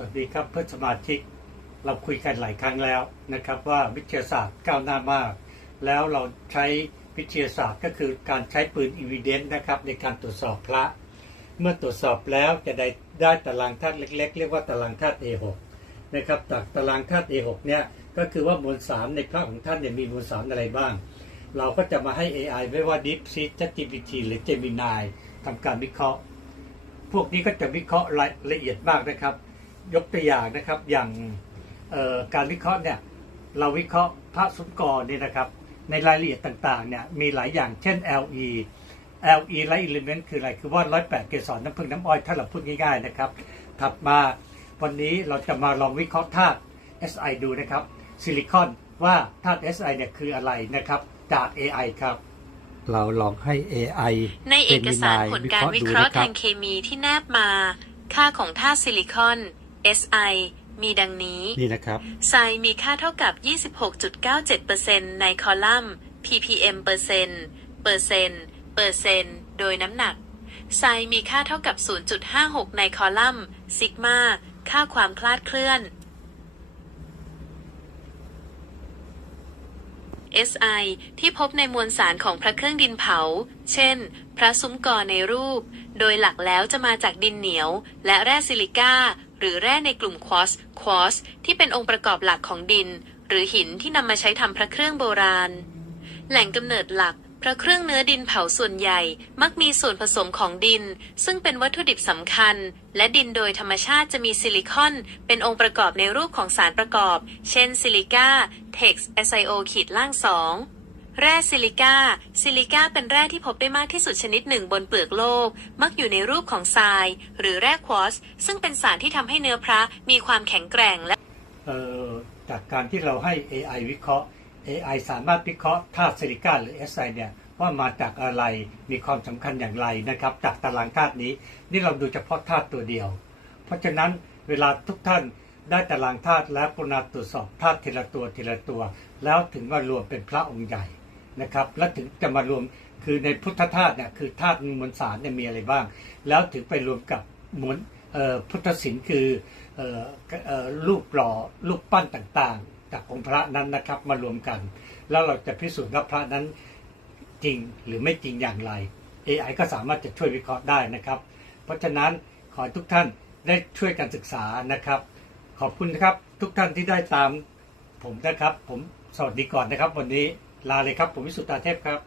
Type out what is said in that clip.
สวัสดีครับเพื่อนสมาชิก เราคุยกันหลายครั้งแล้วนะครับว่าวิทยาศาสตร์ก้าวหน้ามาก แล้วเราใช้วิทยาศาสตร์ก็คือการใช้ปืนอีวิเดนต์นะครับในการตรวจสอบพระ เมื่อตรวจสอบแล้วจะได้ได้ตารางธาตุเล็ก ๆ เรียกว่าตารางธาตุ A6 นะครับจากตารางธาตุ A6 เนี่ยก็คือว่ามวลสารในพระของท่านเนี่ยมีมวลสารอะไรบ้าง เราก็จะมาให้ AI ไม่ว่า DeepSeek ChatGPT หรือ Gemini ทำการวิเคราะห์ พวกนี้ก็จะวิเคราะห์รายละเอียดมากนะครับ ยกตัวอย่างนะครับอย่างเอ่อการวิเคราะห์เนี่ยเราวิเคราะห์พระสุนกรเนี่ยนะครับในรายละเอียดต่างๆเนี่ยมีหลายอย่างเช่น LE LE Light Element คืออะไรคือว่า 108 เกสรน้ำผึ้งน้ำอ้อยถ้าเราพูดง่ายๆนะครับ ถัดมาวันนี้เราจะมาลองวิเคราะห์ธาตุ SI ดูนะครับซิลิคอนว่าธาตุ SI เนี่ยคืออะไรนะครับจาก AI ครับ เราลองให้ AI ในเอกสารผลการวิเคราะห์ทางเคมีที่แนบมา ค่าของธาตุซิลิคอน Si มีดังนี้ นี่นะครับไซมีค่าเท่ากับ 26.97%ในคอลัมน์ ppm เปอร์เซ็นต์เปอร์เซ็นต์เปอร์เซ็นต์โดยน้ำหนักไซมีค่าเท่ากับ 0.56 ในคอลัมน์ซิกมาค่าความคลาดเคลื่อน Si ที่พบในมวลสารของพระเครื่องดินเผา เช่น พระซุ้มกอในรูป โดยหลักแล้วจะมาจากดินเหนียว และแร่ซิลิก้า หรือแร่ในกลุ่มควอสควอสที่เป็นองค์ประกอบหลักของดิน หรือหินที่นำมาใช้ทำพระเครื่องโบราณ แหล่งกำเนิดหลักพระเครื่องเนื้อดินเผาส่วนใหญ่มักมีส่วนผสมของดิน ซึ่งเป็นวัตถุดิบสำคัญ และดินโดยธรรมชาติจะมีซิลิคอน เป็นองค์ประกอบในรูปของสารประกอบ เช่น ซิลิก้า เท็กซ์ SiO ขีดล่างสอง แร่ซิลิก้าซิลิก้าเป็นแร่ที่พบได้มากที่สุดชนิดหนึ่งบนเปลือกโลก มักอยู่ในรูปของทราย หรือแร่ควอตซ์ซึ่งเป็นสารที่ทำให้เนื้อพระมีความแข็งแกร่งและจากการที่เราให้ AI วิเคราะห์ AI สามารถวิเคราะห์ธาตุซิลิก้าหรือ Si เนี่ยว่ามาจากอะไรมีความสำคัญอย่างไรนะครับ จากตารางธาตุนี้ นี่เราดูเฉพาะธาตุตัวเดียว เพราะฉะนั้นเวลาทุกท่านได้ตารางธาตุแล้วกรุณาตรวจสอบธาตุทีละตัวทีละตัว แล้วถึงมารวมเป็นพระองค์ใหญ่ นะครับ แล้วถึงจะมารวมคือในพุทธธาตุเนี่ยคือธาตุมวลสารเนี่ยมีอะไรบ้าง แล้วถึงไปรวมกับมวลพุทธศิลป์คือออเอ่อรูปหล่อรูปปั้นต่างๆ จากองค์พระนั้นนะครับมารวมกัน แล้วเราจะพิสูจน์ว่าพระนั้นจริงหรือไม่จริงอย่างไร AI ก็สามารถจะช่วยวิเคราะห์ได้นะครับ เพราะฉะนั้นขอให้ทุกท่านได้ช่วยกันศึกษานะครับ ขอบคุณนะครับทุกท่านที่ได้ตามผมนะครับ ผมสวัสดีก่อนนะครับวันนี้ ลาเลยครับ ผมวิสุทธาเทพครับ